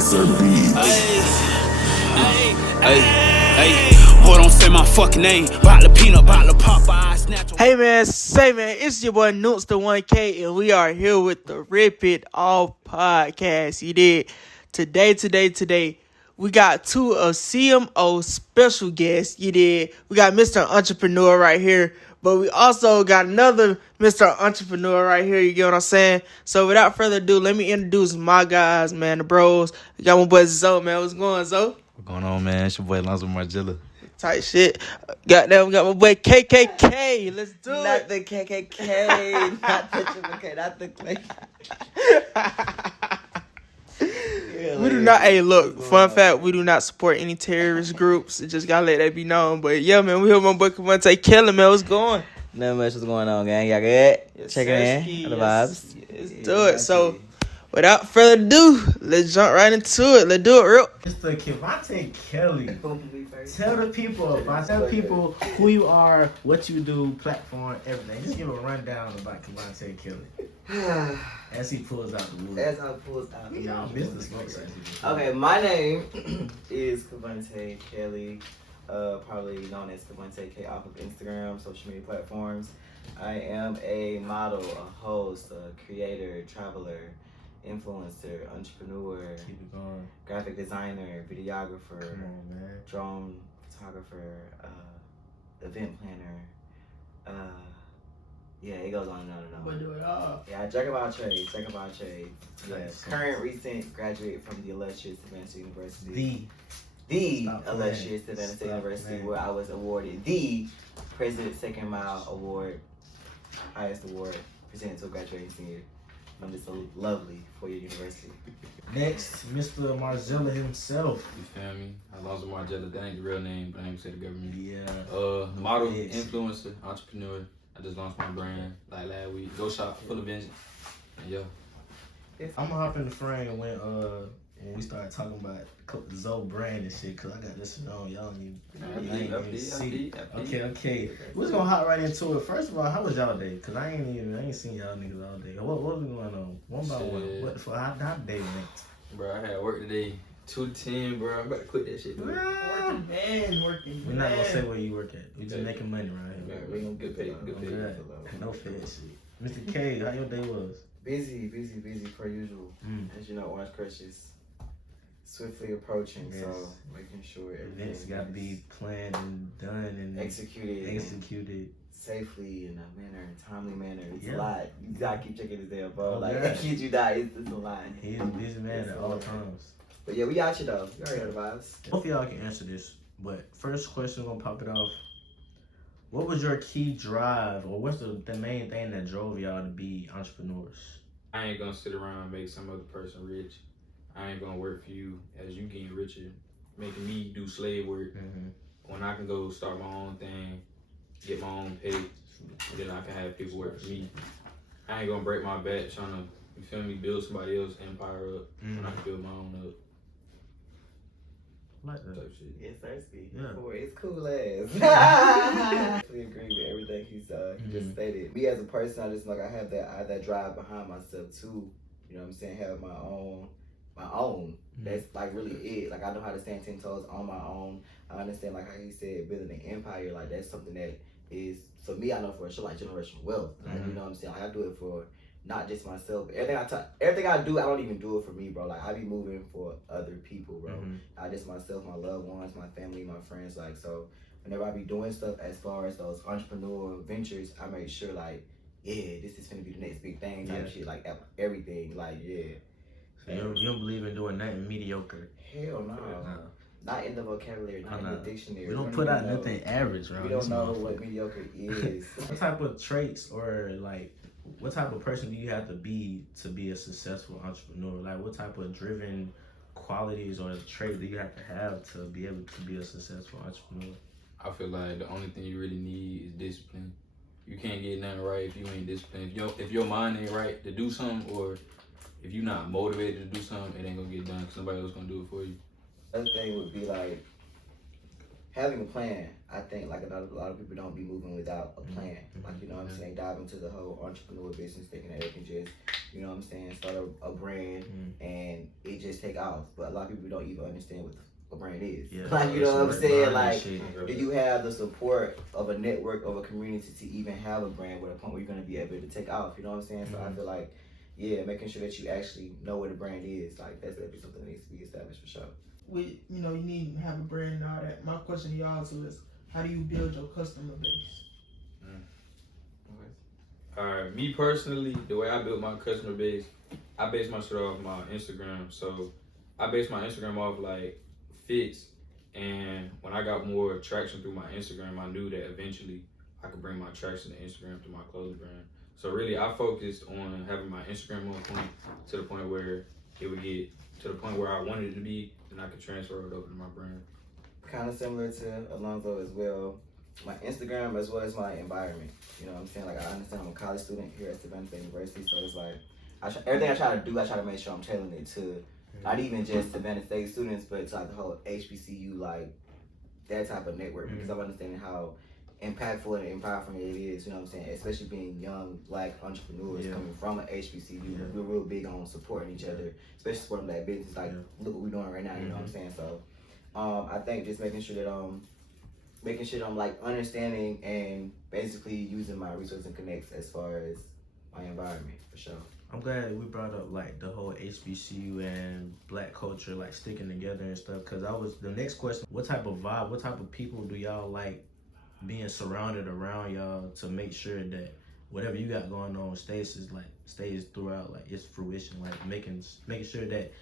Slicer beats. Boy, don't say my fucking name. Bottle of peanut, bottle of Popeye, snatch. Hey man, it's your boy Noots the 1K, and we are here with the Rip It Off podcast. You did. Today, we got two of CMO special guests. You did. We got Mr. Entrepreneur right here, but we also got another Mr. Entrepreneur right here. You get what I'm saying? So without further ado, let me introduce my guys, man, the bros. We got my boy Zoe, man. What's going on, Zoe? What's going on, man? It's your boy Alonzo Margilla. Tight shit. Goddamn, we got my boy KKK. Let's do Not it. the KKK, not the KKK, not the Clay. We do not. Hey, look. Fun fact: we do not support any terrorist groups. Just gotta let that be known. But yeah, man, we heard my boy Kevontae Kelly, man. What's going? Nothing much what's going on, gang. Y'all good? Yes, Check it in. sirski. The vibes. Let's do it. So, without further ado, let's jump right into it. Let's do it, real. Mr. Kevontae Kelly. Tell the people who you are, what you do, platform, everything. Just give a rundown about Kevontae Kelly as he pulls out the wood. As I pulls out. You know, business folks. Okay, my name is Kevontae Kelly, probably known as Kevontae K off of Instagram, social media platforms. I am a model, a host, a creator, traveler, influencer, entrepreneur, Keep it going. graphic designer, videographer, Come on, man. drone photographer, event planner. Yeah, it goes on and on and on. do it all. Yeah, jack of all trades. Yeah, Nice. current, recent graduate from the illustrious Vengance University. The The illustrious Vengance University, where I was awarded the President's Second Mile Award, highest award presented to a graduating senior from this lovely four-year university. next, Mr. Margilla himself. You feel me? Alonzo Margilla, that ain't the real name, but I ain't gonna say the government. Yeah. Model, Yes. influencer, entrepreneur. I just launched my brand like last week. Go shop, full of Vengance. And yeah. I'm gonna hop in the frame when we started talking about Zoe brand and shit, cause I got this shit on. Y'all don't even see. Okay. We're just gonna hop right into it. First of all, how was y'all day? Cause I ain't seen y'all niggas all day. What was going on? One by one. Shit. What for how day went? Bro, I had work today, 2 to 10, bro. I'm about to quit that shit, bro. We're not gonna say where you work at. We just making money, right? Yeah, we gonna get paid, good pay. No fair shit. Mr. K, how your day was? Busy per usual. As you know, Orange Crush is swiftly approaching, Yes. so making sure Events everything gotta is be planned and done and executed safely in a manner, timely manner. It's Yeah. a lot. You gotta keep checking this damn, bro. Oh, Like, yeah. I kid you not, it's a lot. He's a busy man It's at a all lot. times. But yeah, we out you though. You already know the vibes. Both of y'all can answer this, but first question, gonna pop it off. What was your key drive, or what's the main thing that drove y'all to be entrepreneurs? I ain't gonna sit around and make some other person rich. I ain't gonna work for you as you getting richer, making me do slave work when I can go start my own thing, get my own pay, and then I can have people work for me. I ain't gonna break my back trying to, you feel me, build somebody else's empire up when I can build my own up. Like that. Type shit. Yes, thirsty. Yeah. Boy, it's cool as. I definitely agree with everything he just stated. Me as a person, I just like I have that drive behind myself too. You know what I'm saying? Have my own. That's like really it. Like I know how to stand 10 toes on my own. I understand like how he said building an empire. Like that's something that is for me. I know for sure like generational wealth. Like you know what I'm saying? Like I do it for not just myself. Everything I do, I don't even do it for me, bro. Like I be moving for other people, bro. Not just myself, my loved ones, my family, my friends. Like so, whenever I be doing stuff as far as those entrepreneurial ventures, I make sure like, yeah, this is gonna be the next big thing type shit. Like everything, like yeah. So you don't believe in doing nothing mediocre? Hell no. Not in the vocabulary, not in the dictionary. We don't put out nothing average, right? We don't know what mediocre is. What type of traits or like what type of person do you have to be a successful entrepreneur? Like what type of driven qualities or traits do you have to be able to be a successful entrepreneur? I feel like the only thing you really need is discipline. You can't get nothing right if you ain't disciplined. If your mind ain't right to do something, or if you're not motivated to do something, it ain't gonna get done because somebody else gonna do it for you. Other thing would be like having a plan. I think like a lot of people don't be moving without a plan. Like you know what I'm saying, dive into the whole entrepreneur business thinking that they can just, you know what I'm saying, start a brand and it just take off. But a lot of people don't even understand what a brand is. Yeah, Like, you know what I'm saying? Like, shit. do you have the support of a network, of a community to even have a brand with a point where you're going to be able to take off? You know what I'm saying? So I feel like, yeah, making sure that you actually know what a brand is, like, that's definitely something that needs to be established for sure. You need to have a brand and all that. My question to y'all too is, how do you build your customer base? Alright, me personally, the way I built my customer base, I base my shit off my Instagram. So I base my Instagram off like fits, and when I got more traction through my Instagram, I knew that eventually I could bring my traction to Instagram through my clothing brand. So really, I focused on having my Instagram on point to the point where it would get to the point where I wanted it to be, and I could transfer it over to my brand. Kind of similar to Alonzo as well. My Instagram as well as my environment. You know what I'm saying? Like, I understand I'm a college student here at Vengance University, so it's like everything I try to do, I try to make sure I'm tailoring it to not even just the Vengance State students, but to like the whole HBCU, like that type of network, because I'm understanding how impactful and empowering it is. You know what I'm saying? Especially being young Black entrepreneurs coming from an HBCU, we're real big on supporting each other, especially supporting Black business. Like, look what we're doing right now. You know what I'm saying? So, I think just making sure that I'm like understanding and basically using my resources and connects as far as my environment for sure. I'm glad we brought up like the whole HBCU and Black culture like sticking together and stuff, because the next question, what type of vibe, what type of people do y'all like being surrounded around y'all to make sure that whatever you got going on stays throughout like its fruition, like making sure that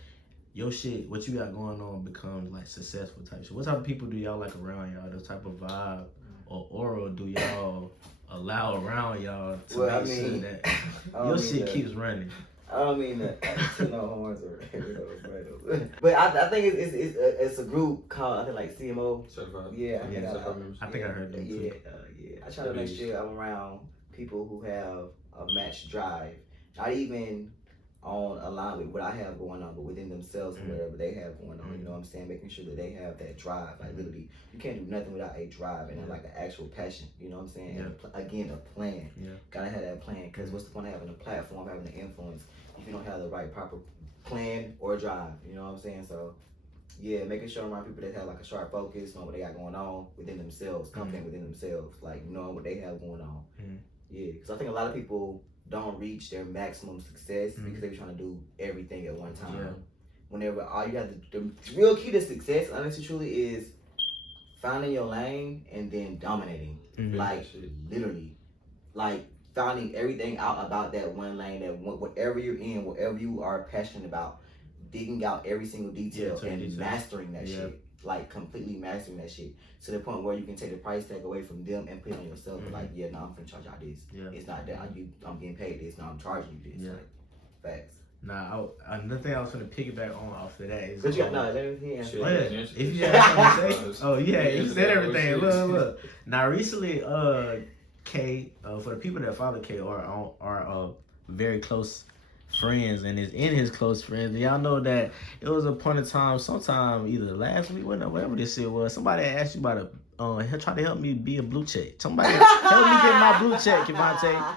your shit, what you got going on, becomes like successful type shit. What type of people do y'all like around y'all? The type of vibe or aura do y'all allow around y'all to make sure that your shit keeps running? I don't mean that to no horns or but I think it's a group called, I think, like CMO. Yeah, I think I heard them too. I try to make sure I'm around people who have a matched drive, not even on align with what I have going on, but within themselves and whatever they have going on. You know what I'm saying? Making sure that they have that drive. Like, literally, you can't do nothing without a drive and like an actual passion. You know what I'm saying? And again, a plan. Gotta have that plan, because what's the point of having a platform, having an influence, if you don't have the right proper plan or drive? You know what I'm saying? So, yeah, making sure I'm around people that have like a sharp focus, knowing what they got going on within themselves, confident within themselves, like knowing what they have going on. Yeah, because I think a lot of people don't reach their maximum success because they're trying to do everything at one time. Whenever all you have to, the real key to success, honestly, truly, is finding your lane and then dominating. Like, literally, like finding everything out about that one lane, that whatever you're in, whatever you are passionate about, digging out every single detail and mastering that shit. Like, completely mastering that shit to the point where you can take the price tag away from them and put it on yourself. Like, I'm finna charge y'all this. It's not that I'm getting paid this. No, I'm charging you this. Like, facts. Nah, another thing I was gonna piggyback on off of that is. But you got let me answer. If you have something to say, you said everything. Look. Now, recently, K, for the people that follow K are very close friends and is in his close friends. Y'all know that it was a point of time, sometime either last week, whatever this shit was, somebody asked you about he'll try to help me be a blue check. Somebody help me get my blue check, Kevontae.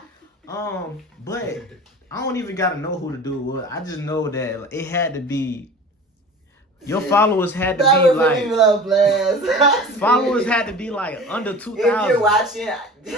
But I don't even gotta know who to do it with. I just know that it had to be. Your followers had to be like. Followers had to be like under 2,000. If you're watching,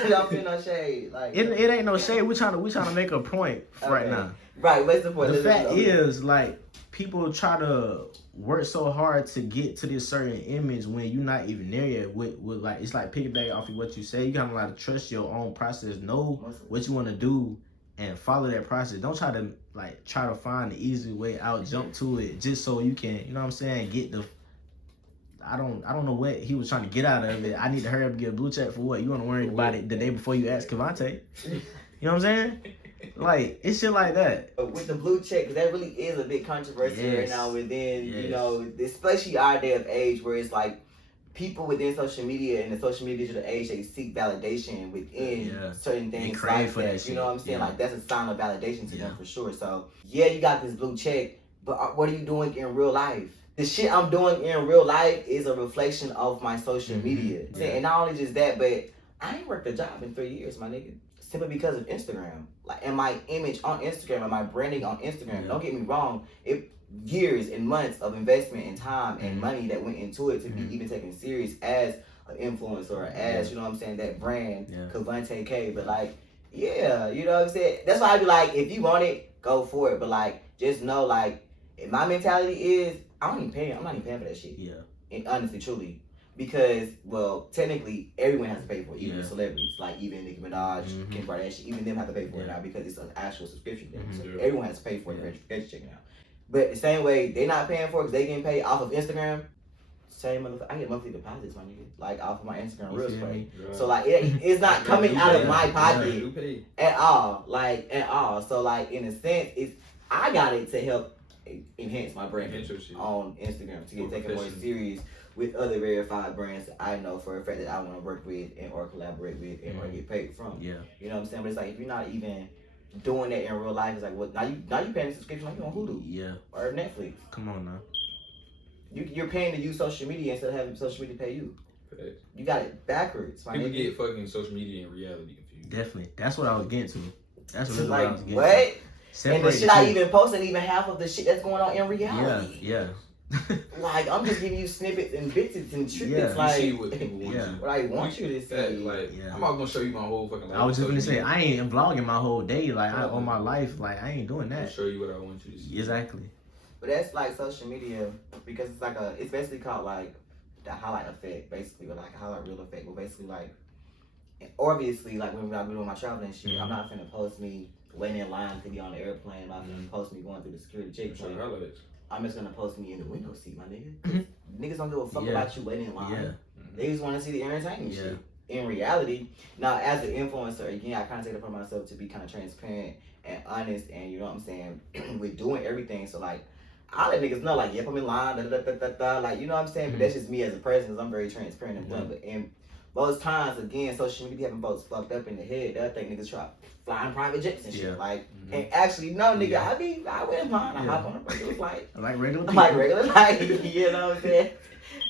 don't feel no shade. Like, it ain't no shade. We trying to make a point right now. Right, what's the point? The fact is, like, people try to work so hard to get to this certain image when you're not even there yet. With like, it's like piggyback off of what you say. You gotta like trust your own process, know what you want to do, and follow that process. Don't try to find the easy way out, jump to it just so you can, you know what I'm saying, get the. I don't know what he was trying to get out of it. I need to hurry up and get a blue check for what? You want to worry about it the day before you ask Kevontae. You know what I'm saying? Like, it's shit like that. With the blue check, that really is a big controversy right now within, you know, especially our day of age, where it's like people within social media and the social media digital age, they seek validation within certain things like that. You know what I'm saying? Like, that's a sign of validation to them for sure. So, you got this blue check, but what are you doing in real life? The shit I'm doing in real life is a reflection of my social media. And not only just that, but I ain't worked a job in 3 years, my nigga. simply because of Instagram. Like, and my image on Instagram and my branding on Instagram. Yeah. Don't get me wrong. It years and months of investment and time and money that went into it to be even taken serious as an influencer or as, you know what I'm saying, that brand, Kevontae Kelly. But like, yeah, you know what I'm saying? That's why I be like, if you want it, go for it. But like, just know, like, my mentality is, I'm not even paying for that shit. Yeah. And honestly, truly. Because, well, technically, everyone has to pay for it, even celebrities. Like, even Nicki Minaj, Kim Kardashian, even them have to pay for it now because it's an actual subscription thing. So everyone has to pay for the verification check now. But the same way, they're not paying for it because they getting paid off of Instagram. Same motherfucker. I get monthly deposits, my nigga. Like, off of my Instagram real spray. So, like, it's not coming out of my pocket at all. Like, at all. So, like, in a sense, I got it to help enhance my brand on Instagram to get taken more serious with other verified brands that I know for a fact that I want to work with and or collaborate with and or get paid from. Yeah. You know what I'm saying? But it's like, if you're not even doing that in real life, it's like, what? Now you paying a subscription like you on Hulu. Yeah. Or Netflix. Come on now. You're paying to use social media instead of having social media pay you. Correct. You got it backwards. People get fucking social media and reality confused. Definitely. That's what I was getting to. That's really like, what I was getting what? to. And the shit I even post ain't even half of the shit that's going on in reality. Yeah. Like, I'm just giving you snippets and bits and trippets. Yeah. Like, you see what people want you. What I want you to see. Like, I'm not gonna show you my whole fucking life. I was just gonna say, I ain't vlogging my whole day. Like, on my life, like, I ain't doing that. I'll show you what I want you to see. Exactly. But that's like social media because it's like it's basically called like the highlight effect, basically, or like a highlight reel effect. But basically, like, obviously, like when I'm doing my traveling shit, I'm not finna post me waiting in line to be on the airplane. I'm not finna post me going through the security checkpoint. I'm just gonna post me in the window seat, my nigga. Niggas don't give a fuck about you waiting in line. They just want to see the entertainment shit. In reality, now as an influencer, again, I kind of take it upon myself to be kind of transparent and honest, and you know what I'm saying, with doing everything. So like, I let niggas know, like, yep, I'm in line, like, you know what I'm saying. But that's just me as a person, because I'm very transparent and blunt. But in most times, again, social media having folks fucked up in the head. They'll think niggas try flying private jets and shit. Like, and actually, no, nigga, I went mine. I hop on a regular flight. Like regular people. Like regular life, you know what I'm saying?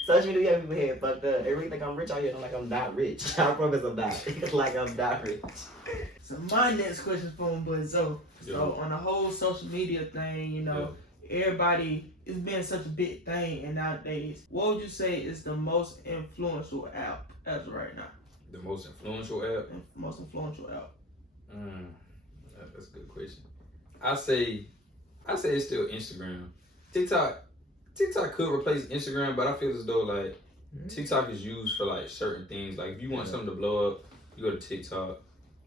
Social media have people head fucked up. Everybody think I'm rich out here. I'm like, I'm not rich. I promise I'm not. Like, I'm not rich. So my next question for him was So on the whole social media thing, you know, everybody, it's been such a big thing, and nowadays, what would you say is the most influential app as of right now? The most influential app? Most influential app. That's a good question. I say it's still Instagram. TikTok could replace Instagram, but I feel as though like TikTok is used for like certain things. Like if you want something to blow up, you go to TikTok.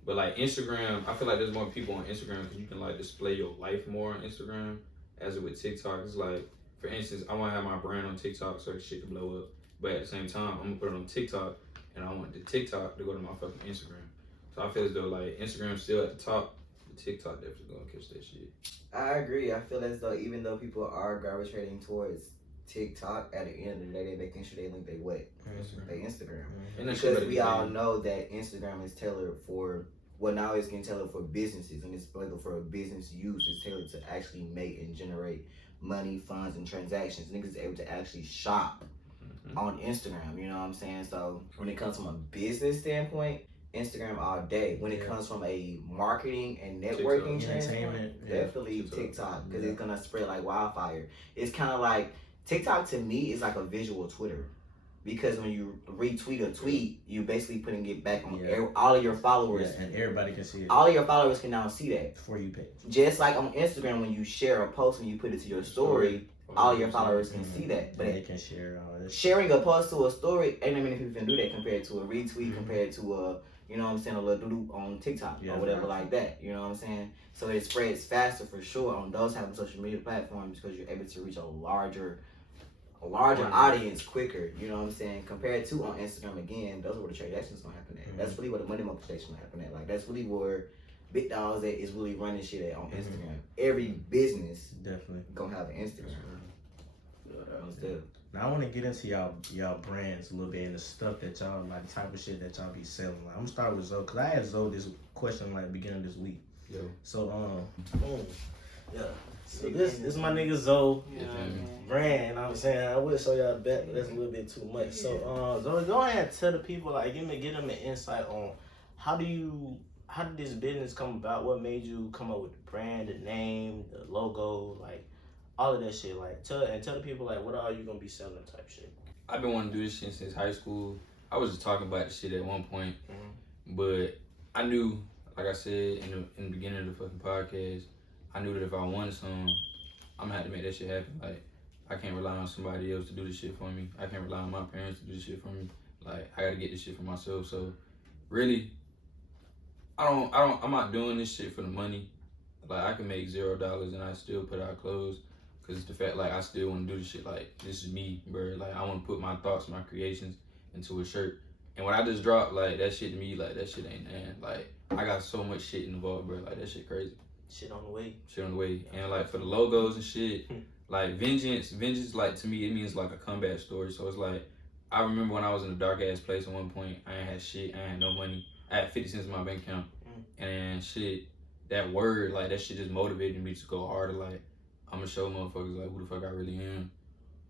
But like Instagram, I feel like there's more people on Instagram because you can like display your life more on Instagram. As it with TikTok, it's like, for instance, I want to have my brand on TikTok so shit can blow up. But at the same time, I'm gonna put it on TikTok, and I want the TikTok to go to my fucking Instagram. So I feel as though like Instagram's still at the top, the TikTok definitely gonna catch that shit. I agree. I feel as though even though people are gravitating towards TikTok, at the end of the day, they're making sure they link their what? Their Instagram. Because we all know that Instagram is tailored for, well, now it's getting tailored for businesses, and it's tailored for a business use. It's tailored to actually make and generate money, funds, and transactions. Niggas able to actually shop on Instagram, you know what I'm saying? So when it comes from a business standpoint, Instagram all day. When it comes from a marketing and networking standpoint, definitely TikTok, because it's gonna spread like wildfire. It's kind of like, TikTok to me is like a visual Twitter. Because when you retweet a tweet, you basically putting it back on all of your followers. Yeah, and everybody can see it. All of your followers can now see that. For you page. Just like on Instagram, when you share a post and you put it to your story, all of your followers can see that. But they can share all this. Sharing a post to a story, ain't that many people can do that compared to a retweet, compared to a, you know what I'm saying, a little doodle on TikTok or whatever like that. You know what I'm saying? So it spreads faster for sure on those type of social media platforms because you're able to reach a larger audience quicker, you know what I'm saying, compared to on Instagram. Again, those are where the transactions gonna happen at. That's really where the money multiplication gonna happen at. Like, that's really where big dogs that is really running shit at on Instagram. Every business definitely gonna have an Instagram. Now I want to get into y'all brands a little bit and the stuff that y'all, like the type of shit that y'all be selling. Like, I'm gonna start with Zoe, cause I asked Zoe this question like beginning of this week. So so this my nigga Zoe brand, you know what I'm saying? I would show y'all the back, but that's a little bit too much. So Zoe, go ahead and tell the people, like, give them an insight on how do you how did this business come about? What made you come up with the brand, the name, the logo, like all of that shit? Like tell the people like what are you gonna be selling type shit. I've been wanting to do this shit since high school. I was just talking about the shit at one point, but I knew, like I said in the beginning of the fucking podcast, I knew that if I wanted something, I'm gonna have to make that shit happen. Like, I can't rely on somebody else to do this shit for me. I can't rely on my parents to do this shit for me. Like, I gotta get this shit for myself. So, really, I'm not doing this shit for the money. Like, I can make $0 and I still put out clothes. Cause it's the fact, like, I still wanna do this shit. Like, this is me, bro. Like, I wanna put my thoughts, my creations into a shirt. And when I just dropped, like, that shit to me, like, that shit ain't nothing. Like, I got so much shit in the vault, bro. Like, that shit crazy. Shit on the way. Shit on the way. And, like, for the logos and shit, like, Vengance, like, to me, it means, like, a comeback story. So it's like, I remember when I was in a dark-ass place at one point, I ain't had shit, I ain't had no money. I had 50 cents in my bank account. And shit, that word, like, that shit just motivated me to go harder. Like, I'm gonna show motherfuckers, like, who the fuck I really am.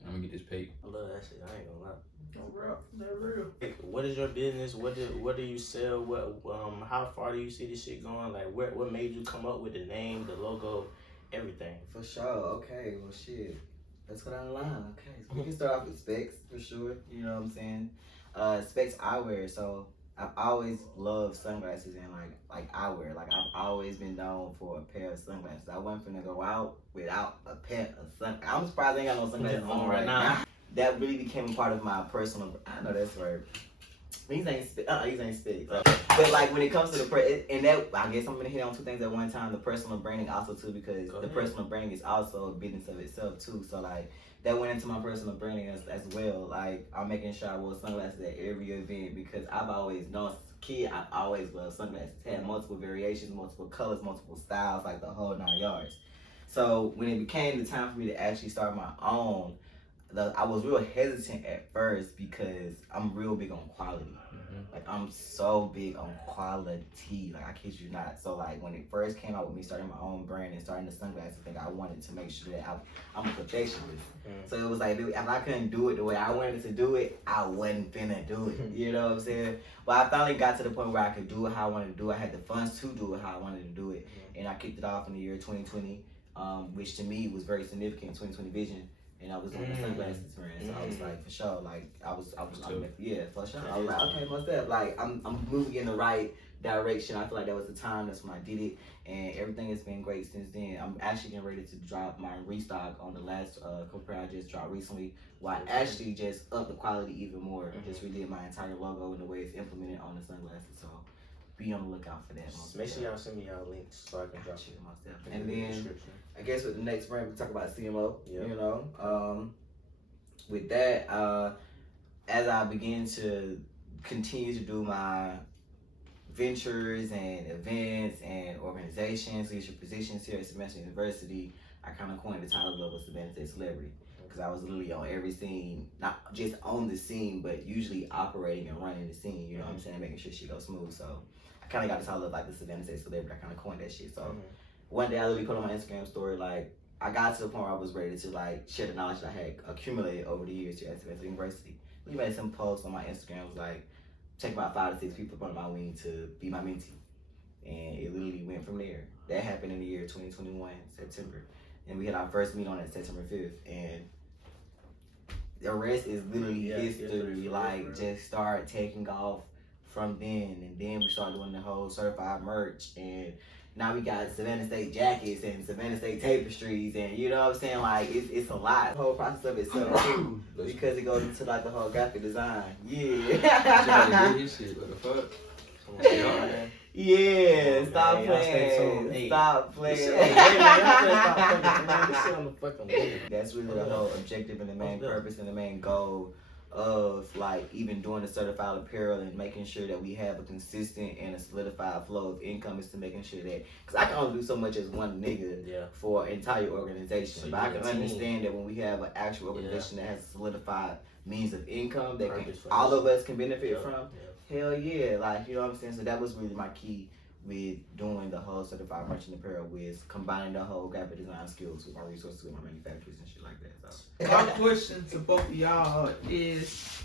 And I'm gonna get this paper. I love that shit. I ain't gonna lie. That real. What is your business? What do you sell? What how far do you see this shit going? Like what made you come up with the name, the logo, everything? For sure. Okay. Well, shit. Let's go down the line. Okay. So we can start off with Speks for sure. You know what I'm saying? Speks Eyewear. So I've always loved sunglasses and like eyewear. Like I've always been known for a pair of sunglasses. I wasn't finna go out without a pair of sunglasses. I'm surprised I ain't got no sunglasses on right now. That really became a part of my personal. I know that's right. These ain't Speks. But like when it comes to and that I guess I'm gonna hit on two things at one time. The personal branding also too, because the personal branding is also a business of itself too. So like that went into my personal branding as well. Like I'm making sure I wore sunglasses at every event because I've always known. Kid, I've always loved sunglasses. Had multiple variations, multiple colors, multiple styles, like the whole 9 yards. So when it became the time for me to actually start my own, I was real hesitant at first because I'm real big on quality. Like I'm so big on quality. Like I kid you not. So like when it first came out with me starting my own brand and starting the sunglasses thing, I wanted to make sure that I'm a perfectionist. So it was like if I couldn't do it the way I wanted to do it, I wasn't finna do it. You know what I'm saying? But I finally got to the point where I could do it how I wanted to do it. I had the funds to do it how I wanted to do it. And I kicked it off in the year 2020, which to me was very significant, 2020 vision. And I was doing the sunglasses brand, so I was like, for sure, like I was yeah, for sure. I was like, okay, what's that? Like I'm moving in the right direction. I feel like that was the time. That's when I did it, and everything has been great since then. I'm actually getting ready to drop my restock on the last couple I just dropped recently. Where I actually just upped the quality even more. Just redid my entire logo and the way it's implemented on the sunglasses. So be on the lookout for that. Make sure y'all send me y'all links so I can drop it. And then I guess with the next brand we talk about CMO. Yep. You know, with that, as I begin to continue to do my ventures and events and organizations, leadership positions here at Semester University, I kind of coined the title of a Savannah State celebrity. Because I was literally on every scene, not just on the scene, but usually operating and running the scene, you know what I'm saying, making sure shit goes smooth. So I kind of got the title of like the Savannah State celebrity. I kind of coined that shit. So one day I literally put on my Instagram story, like I got to the point where I was ready to like share the knowledge that I had accumulated over the years here at Savannah University. We made some posts on my Instagram, was like, take about 5 to 6 people up under my wing to be my mentee. And it literally went from there. That happened in the year 2021, September. And we had our first meet on that September 5th. And the rest is literally history. Like, just start taking off from then. And then we started doing the whole certified merch. And now we got Savannah State jackets and Savannah State tapestries. And you know what I'm saying? Like, it's a lot. The whole process of itself, too. Because it goes into, like, the whole graphic design. Yeah. Yeah, stop playing. Stop playing. That's really the whole objective and the main purpose and the main goal of like even doing the certified apparel and making sure that we have a consistent and a solidified flow of income is to making sure that, because I can only do so much as one nigga for an entire organization, so but I can understand that when we have an actual organization that has a solidified means of income that can, all of us can benefit from. Hell yeah, like, you know what I'm saying? So that was really my key with doing the whole certified merchant apparel, with combining the whole graphic design skills with my resources, with my manufacturers and shit like that. So my question to both of y'all is,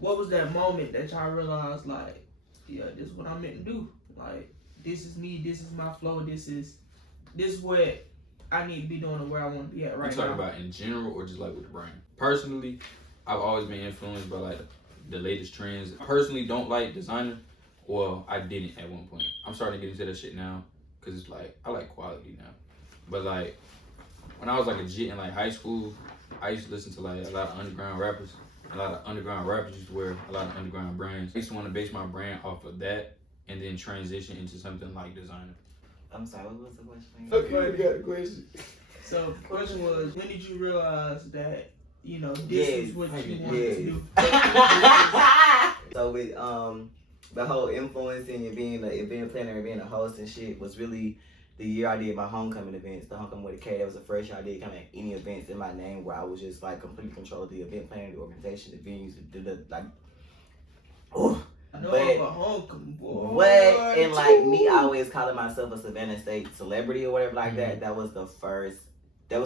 what was that moment that y'all realized, like, yeah, this is what I meant to do? Like, this is me, this is my flow, this is what I need to be doing and where I want to be at right now. You talking about in general or just like with the brand? Personally, I've always been influenced by like the latest trends. I personally don't like designer. Well, I didn't at one point. I'm starting to get into that shit now because it's like I like quality now. But like when I was like a jit in like high school, I used to listen to like a lot of underground rappers. A lot of underground rappers used to wear a lot of underground brands. I used to want to base my brand off of that and then transition into something like designer. I'm sorry, what was the question? Okay, you got the question. So the question was, when did you realize that, you know, this is what you wanted to do? So with the whole influencing and being an event planner and being a host and shit was really the year I did my homecoming events, the homecoming with a K. That was the first year I did kind of any events in my name where I was just like completely control the event planning, the organization, the venues, the like. Oh, I know but I'm a homecoming boy. what and like me always calling myself a Savannah State celebrity or whatever like that. That was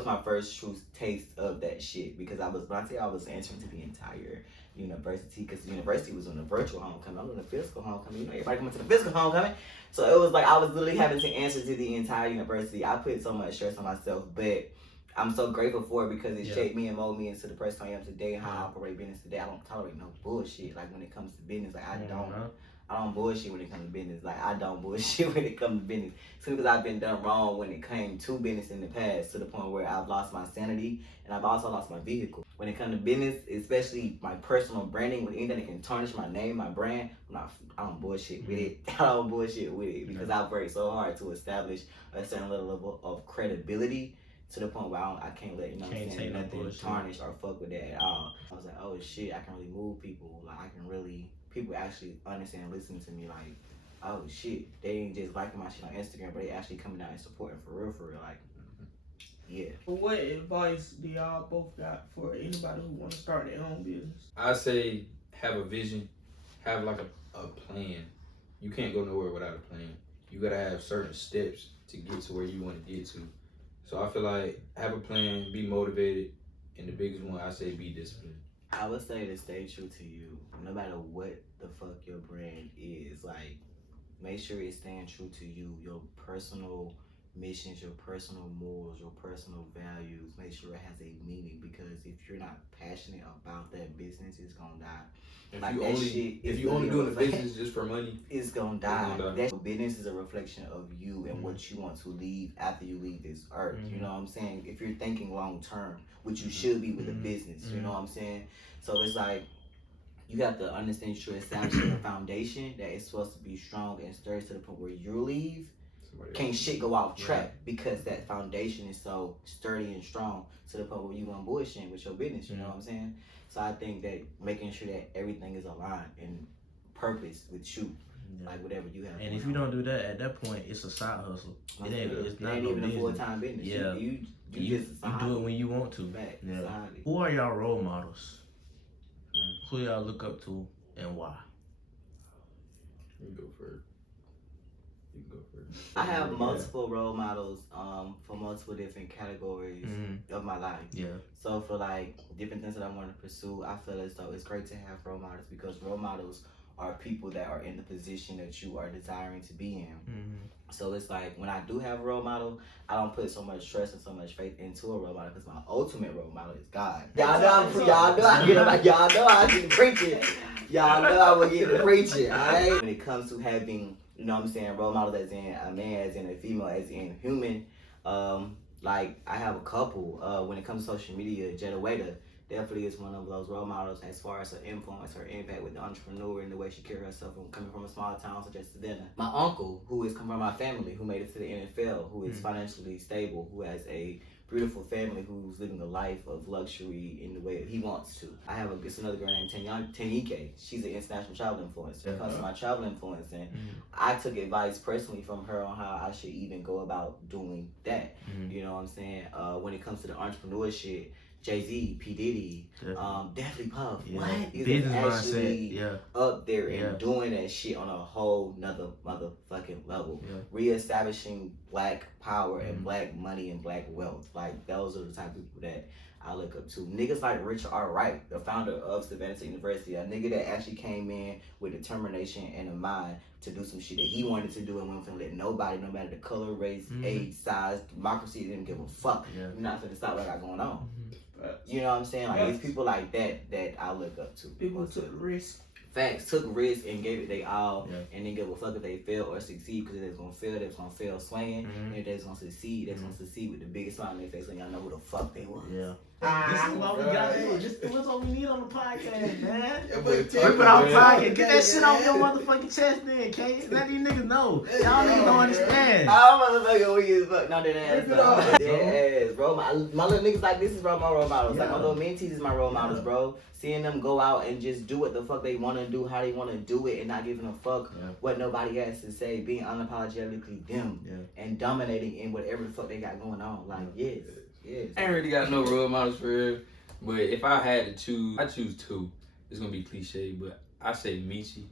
my first true taste of that shit because I was entering to the entire university because the university was on a virtual homecoming. I'm doing a physical homecoming. You know, everybody coming to the physical homecoming. So it was like I was literally having to answer to the entire university. I put so much stress on myself, but I'm so grateful for it because it shaped me and molded me into the person I am today and how I operate business today. I don't tolerate no bullshit. Like when it comes to business, like I don't bullshit when it comes to business. Like I don't bullshit when it comes to business. Simply because I've been done wrong when it came to business in the past to the point where I've lost my sanity and I've also lost my vehicle. When it comes to business, especially my personal branding, with anything that can tarnish my name, my brand, I don't bullshit with it. I don't bullshit with it because I've worked so hard to establish a certain level of credibility to the point where I can't let nothing tarnish or fuck with that at all. I was like, oh shit, I can really move people. Like I can really, people actually understand and listen to me. Like, oh shit, they ain't just liking my shit on Instagram, but they actually coming out and supporting for real. Like, yeah. What advice do y'all both got for anybody who want to start their own business? I say have a vision, have like a plan. You can't go nowhere without a plan. You gotta have certain steps to get to where you want to get to. So I feel like have a plan, be motivated, and the biggest one I say be disciplined. I would say to stay true to you, no matter what the fuck your brand is. Like, make sure it's staying true to you, your personal missions, your personal morals, your personal values. Make sure it has a meaning because if you're not passionate about that business, it's gonna die. If you only doing the business just for money, it's gonna die. That business is a reflection of you and what you want to leave after you leave this earth. You know what I'm saying? If you're thinking long term, which you should be with a business, you know what I'm saying? So it's like you have to understand you're establishing a foundation that is supposed to be strong and sturdy to the point where you leave. Can't shit go off track because that foundation is so sturdy and strong to the point where you want bullshit with your business, you know what I'm saying? So I think that making sure that everything is aligned in purpose with you, like whatever you have. And if you don't do that, at that point, it's a side hustle. It's not even business. a full-time business. Yeah. You do it when you want to. Yeah. Who are y'all role models? Who y'all look up to and why? You go first. I have multiple role models for multiple different categories of my life. Yeah. So for like different things that I want to pursue, I feel as though it's great to have role models because role models are people that are in the position that you are desiring to be in. So it's like when I do have a role model, I don't put so much trust and so much faith into a role model because my ultimate role model is God. Y'all know I get to preaching. Y'all know I will get to preaching. Alright. When it comes to having, you know what I'm saying, role model as in a man, as in a female, as in human, like I have a couple. When it comes to social media, Jetta Waiter definitely is one of those role models as far as her influence, her impact with the entrepreneur and the way she carries herself coming from a small town such as Savannah. My uncle, who is coming from my family, who made it to the NFL, who is financially stable, who has a beautiful family, who's living a life of luxury in the way that he wants to. I have it's another girl named Tenike. She's an international travel influencer. When it comes to my travel influencing, I took advice personally from her on how I should even go about doing that. You know what I'm saying? When it comes to the entrepreneurship, Jay-Z, P. Diddy, definitely Puff. What? He's actually up there and doing that shit on a whole nother motherfucking level. Reestablishing black power and black money and black wealth. Like, those are the type of people that I look up to. Niggas like Richard R. Wright, the founder of Savannah State University, a nigga that actually came in with determination and a mind to do some shit that he wanted to do and wasn't finna let nobody, no matter the color, race, age, size, democracy, didn't give a fuck. You're not finna stop what I got going on. You know what I'm saying? Like, it's people like that I look up to. People took risk. Facts, took risks and gave it they all, and didn't give a fuck if they fail or succeed, because if they was gonna fail, they was gonna fail swinging, and if they was gonna succeed, they was gonna succeed with the biggest smile on their face, and y'all know who the fuck they was. This is what we got. Hey, this is what we need on the podcast, man. We put our podcast. Get that shit off your motherfucking chest, then, Kate. Let these niggas know. Y'all niggas don't understand. Oh, motherfucker, we is fuck. No, that ass. Dead ass, bro. My little niggas like this is my role models. Like, my little mentees is my role models, bro. Seeing them go out and just do what the fuck they want to do, how they want to do it, and not giving a fuck what nobody has to say, being unapologetically them, and dominating in whatever the fuck they got going on. Like, yes. I ain't really got no role models for real, but if I had to choose, I choose two. It's gonna be cliche, but I say Michi.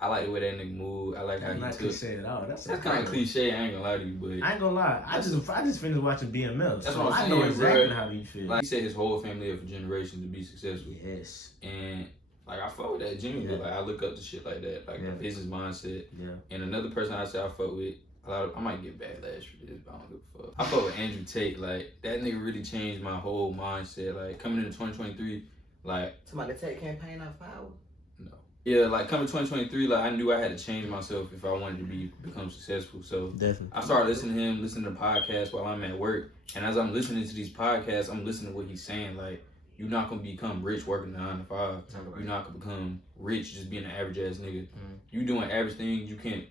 I like the way that nigga move. I like how he took. Cliche at all. That's kind of cliche. I ain't gonna lie to you, but I ain't gonna lie. I just finished watching BML. That's what I'm saying. I know exactly bro. how you feel. Like, he said his whole family up for generations to be successful. Yes. And like, I fuck with that genuinely. Like, I look up to shit like that, like the business mindset. And another person I say I fuck with. I might get backlash for this, but I don't give a fuck. I fuck with Andrew Tate. Like, that nigga really changed my whole mindset. Like, coming into 2023, like... Somebody Tate campaign on power? No. Yeah, like, coming 2023, like, I knew I had to change myself if I wanted to become successful. So, definitely. I started listening to him, listening to podcasts while I'm at work. And as I'm listening to these podcasts, I'm listening to what he's saying. Like, you're not going to become rich working 9 to 5. You're not going to become rich just being an average-ass nigga. You doing average things, you can't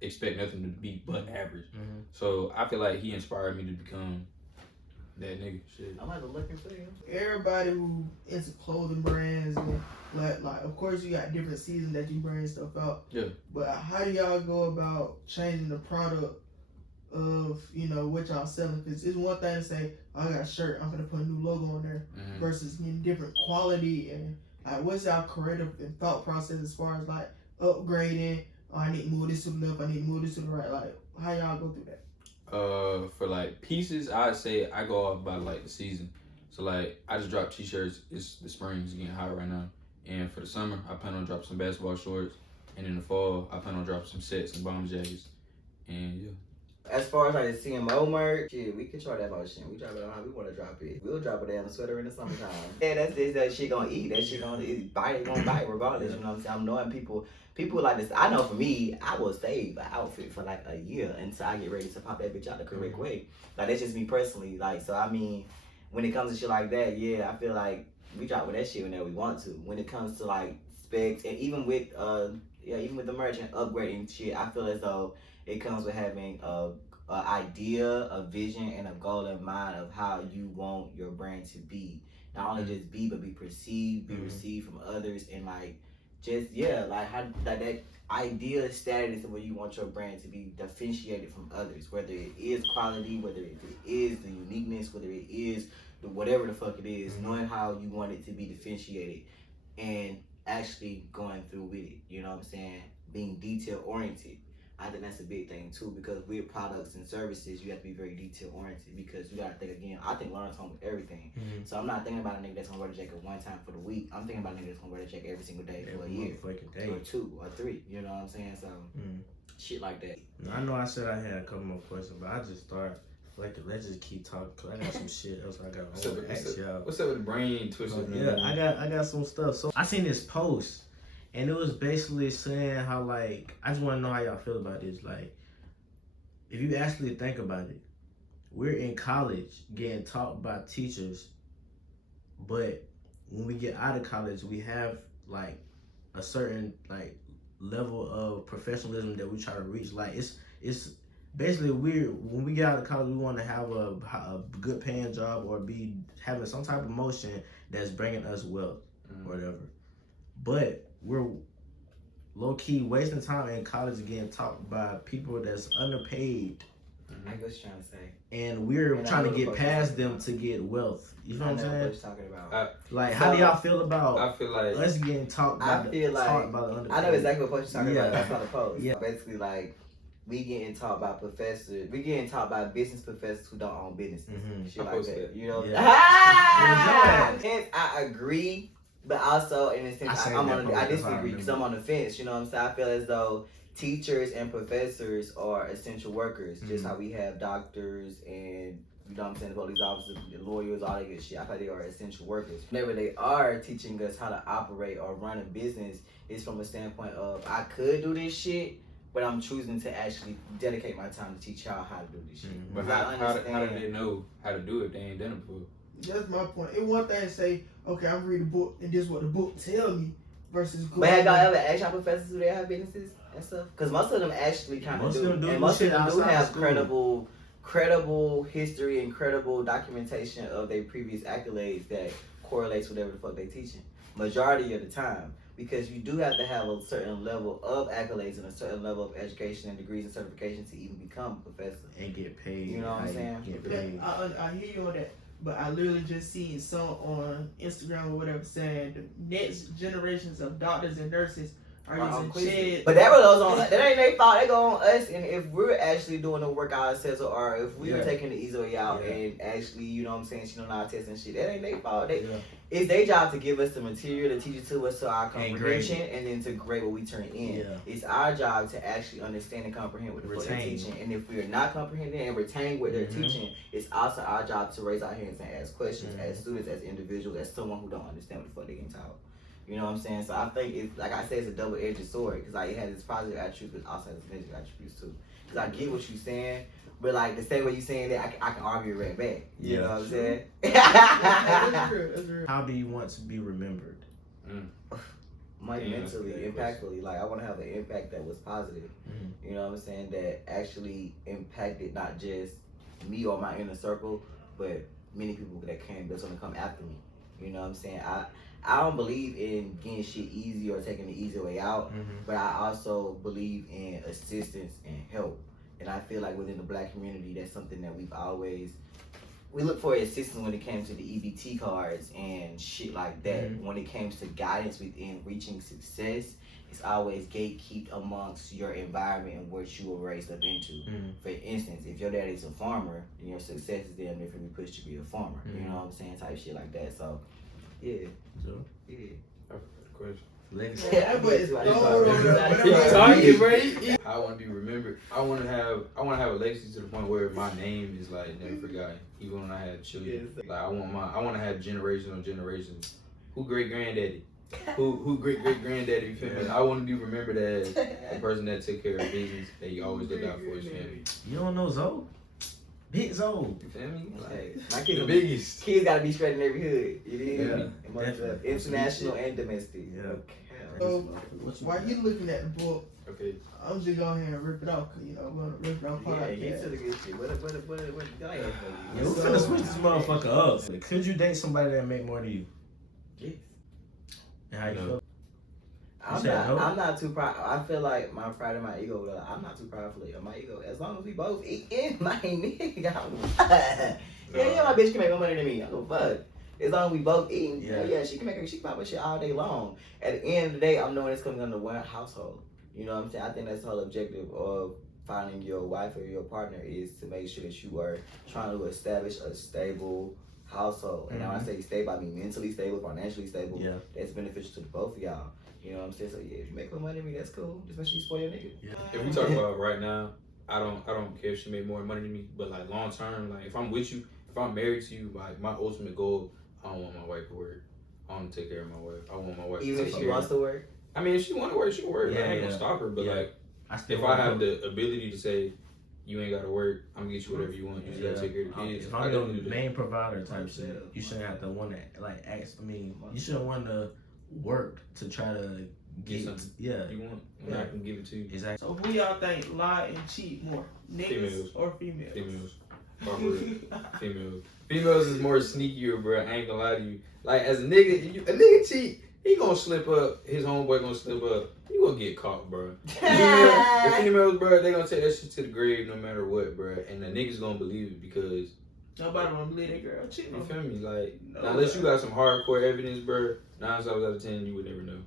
expect nothing to be but average. So I feel like he inspired me to become that nigga. Shit. I'm like looking for you. Everybody who into clothing brands and like of course you got different seasons that you bring stuff out. Yeah. But how do y'all go about changing the product of, you know, what y'all selling? Because it's one thing to say, I got a shirt, I'm gonna put a new logo on there, versus getting different quality and like what's our creative and thought process as far as like upgrading. Oh, I need to move this to the left, I need to move this to the right. Like, how y'all go through that? For like pieces, I'd say I go off by like the season. So like, I just dropped t-shirts. It's the spring is getting hot right now. And for the summer, I plan on dropping some basketball shorts. And in the fall, I plan on dropping some sets and bomber jackets. And yeah. As far as like the CMO merch, shit, we control that motion. We drop it on how we want to drop it. We'll drop a damn sweater in the summertime. That shit gonna eat. That shit gonna bite. It gonna bite regardless. You know what I'm saying? I'm knowing people like this. I know for me, I will save an outfit for like a year until I get ready to pop that bitch out the correct way. Like, that's just me personally. Like, so I mean, when it comes to shit like that, yeah, I feel like we drop with that shit whenever we want to. When it comes to like specs and even with the merch and upgrading shit, I feel as though it comes with having a idea, a vision, and a goal in mind of how you want your brand to be. Not only just be, but be perceived, be received from others, and like just like how like that idea status of where you want your brand to be differentiated from others, whether it is quality, whether it is the uniqueness, whether it is the whatever the fuck it is, knowing how you want it to be differentiated and actually going through with it. You know what I'm saying? Being detail oriented. I think that's a big thing too, because with products and services, you have to be very detail oriented, because you gotta think again. I think learn tone with everything. So I'm not thinking about a nigga that's gonna wear the jacket one time for the week. I'm thinking about a nigga that's gonna wear the jacket every single day for a year, or 2 or 3. You know what I'm saying? So shit like that. I know I said I had a couple more questions, but I just thought, like, let's just keep talking, cause I got some shit else I got to ask y'all. What's up with the brain twisted? Yeah, I got some stuff. So I seen this post. And it was basically saying how, like, I just want to know how y'all feel about this. Like, if you actually think about it, we're in college getting taught by teachers, but when we get out of college, we have, like, a certain, like, level of professionalism that we try to reach. Like, it's basically when we get out of college, we want to have a good paying job or be having some type of motion that's bringing us wealth or whatever. But we're low-key wasting time in college getting taught by people that's underpaid. I get what you're trying to say. And we're trying to get past them to get wealth. You know what I'm saying? What you're talking about. Like, how do y'all feel about I feel like us getting taught by the underpaid? I know exactly what you're talking about. That's not a post. Yeah. Basically, like, we getting taught by professors. We getting taught by business professors who don't own businesses. Shit like that. You know? Yeah. And I agree, but also in a sense, I disagree because I'm on the fence. You know what I'm saying? I feel as though teachers and professors are essential workers, just how we have doctors and, you know what I'm saying, the police officers, the lawyers, all that good shit. I thought they are essential workers. Whenever they are teaching us how to operate or run a business, it's from a standpoint of, I could do this shit, but I'm choosing to actually dedicate my time to teach y'all how to do this shit. But how do they know how to do it if they ain't done it before? That's my point. It's one thing to say, okay, I'm reading a book and this is what the book tell me, versus going. But have y'all ever asked y'all professors who they have businesses and stuff? Because most of them actually kind of do. And most of them do have credible history and credible documentation of their previous accolades that correlates with whatever the fuck they teaching. Majority of the time. Because you do have to have a certain level of accolades and a certain level of education and degrees and certifications to even become a professor. And get paid. You know what I'm saying? Get paid. I hear you on that. But I literally just seen some on Instagram or whatever saying the next generations of doctors and nurses are using shit. But that goes on. That ain't their fault. They go on us. And if we're actually doing the work ourselves, or if we were taking the easy way out and actually, you know what I'm saying, she don't know how to test and shit, that ain't their fault. It's their job to give us the material, to teach it to us, to our comprehension, and then to grade what we turn in. Yeah. It's our job to actually understand and comprehend what the fuck they're teaching. And if we are not comprehending and retaining what they're teaching, it's also our job to raise our hands and ask questions as students, as individuals, as someone who don't understand what the fuck they're getting taught. You know what I'm saying? So I think it's, like I said, it's a double-edged sword, because like it has its positive attributes, but also has its negative attributes too. Because I get what you're saying, but like the same way you're saying that, I can argue right back. You know what I'm saying? That's true. How do you want to be remembered? Mentally, impactfully. Like, I want to have an impact that was positive. You know what I'm saying? That actually impacted not just me or my inner circle, but many people that's gonna come after me. You know what I'm saying? I don't believe in getting shit easy or taking the easy way out, but I also believe in assistance and help. And I feel like within the Black community, that's something that we look for assistance when it came to the EBT cards and shit like that. When it comes to guidance within reaching success, it's always gatekept amongst your environment and what you were raised up into. For instance, if your daddy's a farmer, then your success is damn near be pushed to be a farmer. You know what I'm saying? Type shit like that. So, yeah. So, yeah. Question. Yeah, but it's like, I want to be remembered. I want to have a legacy to the point where my name is like never forgotten, even when I have children. Like I want to have generations on generations. Who great granddaddy? Who great granddaddy? You feel me? I want to be remembered as the person that took care of business, that he always looked out for his family. You don't know Zoe? Big Zoe. You feel me? Like my kids, the biggest. Kids gotta be straight in every hood. You dig? Yeah. International and domestic. Yeah. So while you looking at the book, okay, I'm just go ahead and rip it off, cause you know we're gonna rip it off podcast. Yeah, get to the good shit. What Yeah, we finna switch this motherfucker up. Could you date somebody that make more than you? Yes. And how you feel? I'm not too proud. I feel like my pride and my ego. I'm not too prideful of my ego. As long as we both eat, my nigga. Yeah, my bitch can make more money than me. I don't fuck. As long as we both eating, she can pop her shit all day long. At the end of the day, I'm knowing it's coming under one household. You know what I'm saying? I think that's the whole objective of finding your wife or your partner, is to make sure that you are trying to establish a stable household. And when I say stable, I mean mentally stable, financially stable. Yeah. That's beneficial to both of y'all. You know what I'm saying? So yeah, if you make more money than me, that's cool. Just make sure you spoil your nigga. Yeah. If we talk about right now, I don't care if she made more money than me, but like long term, like if I'm with you, if I'm married to you, like my ultimate goal, I don't want my wife to work. I want to take care of my wife. I want my wife to take care of me. Even if she wants to work? I mean, if she want to work, she'll work. I ain't gonna stop her, but like, if I have the ability to say, you ain't gotta work, I'm gonna get you whatever you want. You just gotta take care of the kids. If I'm the main provider type shit, you shouldn't have to want to like ask. I mean, you shouldn't want to work to try to get something. Yeah, you want, and I can give it to you. Exactly. So who y'all think lie and cheat more, niggas or females? Females. Females is more sneakier, bro. I ain't gonna lie to you. Like as a nigga cheat, he gonna slip up. His homeboy gonna slip up. You gonna get caught, bro. The females, bro, they gonna take that shit to the grave no matter what, bro. And the niggas gonna believe it because nobody wanna believe that girl cheating. You feel me? Like unless you got some hardcore evidence, bro, 9 times out of 10 you would never know.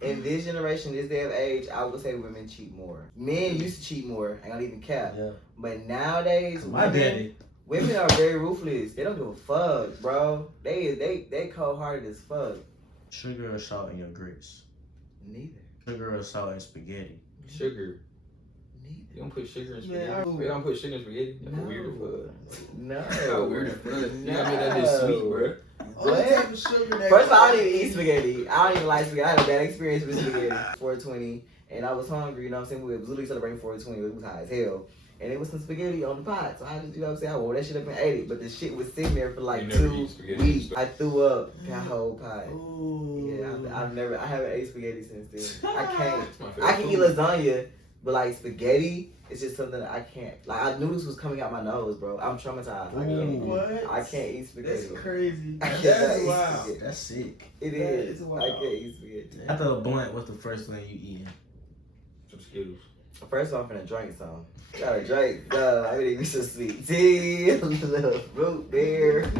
In this generation, this day of age, I would say women cheat more. Men used to cheat more. I don't even cap. Yeah. But nowadays, My daddy. women are very ruthless. They don't give a fuck, bro. They cold-hearted as fuck. Sugar or salt in your grits? Neither. Sugar or salt in spaghetti? Sugar. Neither. You don't put sugar in spaghetti? Man, You don't put sugar in spaghetti? That's No. weird as fuck. No. How weird as fuck. You gotta make that bitch sweet, bro. Only type of sugar that First of all, I don't even eat spaghetti. I don't even like spaghetti. I had a bad experience with spaghetti. 420, and I was hungry, you know what I'm saying? We was literally celebrating 420. It was high as hell. And it was some spaghetti on the pot. So I just, you know what I'm saying? I wore that shit up and ate it. But the shit was sitting there for like You never 2 eat spaghetti. weeks. I threw up that whole pot. Ooh. Yeah, I haven't ate spaghetti since then. I can't. It's my favorite I can eat food. lasagna, but like spaghetti, it's just something that I can't. Like I knew this was coming out my nose, bro. I'm traumatized. I can't. What? I can't eat spaghetti. That's crazy. I cannot That's eat wild. spaghetti. That's sick. It That is. is wild. I can't eat spaghetti. After a blunt, what's the first thing you eating? Some Skittles. First of all, I'm finna drink some. Gotta drink. No, I really need some sweet tea, a little fruit beer.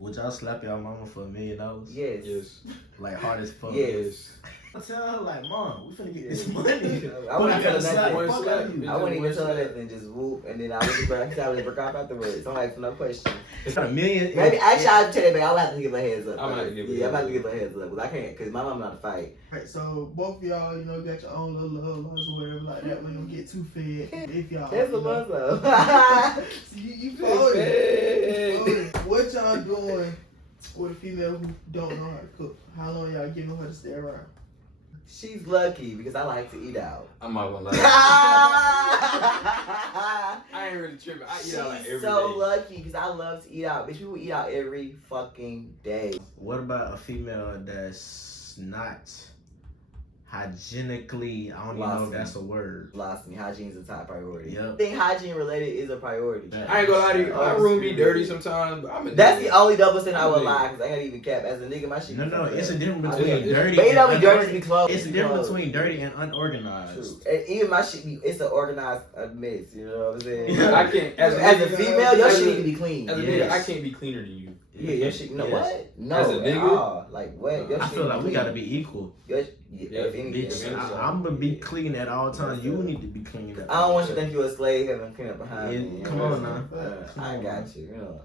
Would y'all slap y'all mama for $1 million? Yes. Yes. Like hard as fuck. Yes. I tell her like, Mom, we finna get this Yeah. money. I wouldn't gotta tell slap nothing. the One fuck slap. out of you. I wouldn't even tell her One that and just whoop, and then I would just break out afterwards. Don't ask for no questions. It's $1 million. Maybe actually I'll tell you, back. I'll have to give her a heads up. I'm gonna have to give her a Yeah, I'm heads about to give her a heads up because I can't. Because my mom not to fight. Right, so both of y'all, you know, got your own little love lives or whatever like that. We don't get too fed. If y'all, That's the you know, buzz you folded. What y'all doing with a female who don't know how to cook? How long y'all giving her to stay around? She's lucky because I like to eat out. I'm not gonna lie. I ain't really tripping. I eat out like every She's day. so lucky because I love to eat out. Bitch, people eat out every fucking day. What about a female that's not hygienically, I don't even know if that's a word. Lost me. Hygiene is a top priority. Yep. I think hygiene related is a priority. I ain't gonna lie to you. My room be dirty sometimes, but I'm a That's nigga. the only double sin I would I'm a nigga. lie because I ain't even cap. As a nigga, my shit. No, be fucked it's a up. difference I between mean, dirty but it don't and be dirty to be unorganized. clothes. It's the difference between dirty and unorganized. True. And even my shit be, it's an organized mess, you know what I'm saying? I can't. As As a female, your as shit a- need to be clean. As a Yes. nigga, I can't be cleaner than you. Yeah, your shit, no, Yes. what? No, As a at nigga? all. Like, what? Your I shit feel like we clean. gotta be equal. Your, Yeah, if anything, Bitch, Yeah. I'm gonna be clean at all times. You need to be clean at I don't all want you to times. think you're a slave having clean up behind Yeah, me. you come know on what I'm saying? Come I on, got you, you know.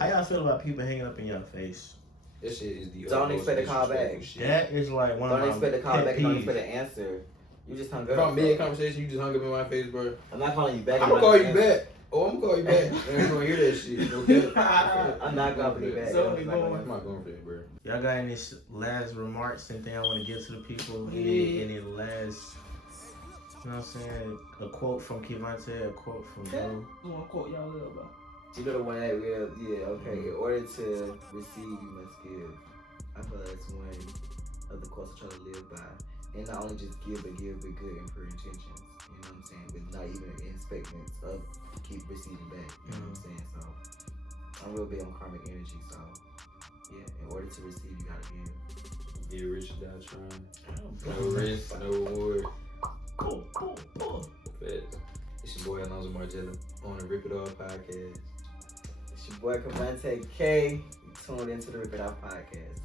How y'all feel about people hanging up in your face? That shit is the Don't utmost expect a call disrespectful back. shit. That is like one Don't of my expect a call pet back, don't peeves. expect an answer. You just hung If up. I'm mid-conversation, you just hung up in my face, bro. I'm not calling you back. I'm gonna call you back. Oh, I'm gonna call you back. Man, you gonna hear that shit, okay? I'm not calling you back. So I'm we not going- gonna- I'm not going for that, bro. Y'all got any last remarks? Anything I want to give to the people? Yeah. Any last, you know what I'm saying? A quote from Kevontae, a quote from Joe. I want to quote y'all a little about. You know the one that will, yeah, okay. In order to receive, you must give. I feel that's one of the quotes I try to live by. And not only just give, but give with good and pure intentions. You know what I'm saying? With not even expecting of keep receiving back. You know what I'm saying? So I'm real big on karmic energy. So yeah, in order to receive, you gotta give. Get rich without trying. No risk, no reward. Facts. It's your boy Alonzo Margella on the Rip It Off podcast. It's your boy Kevontae K. You tuned into the Rip It Off podcast.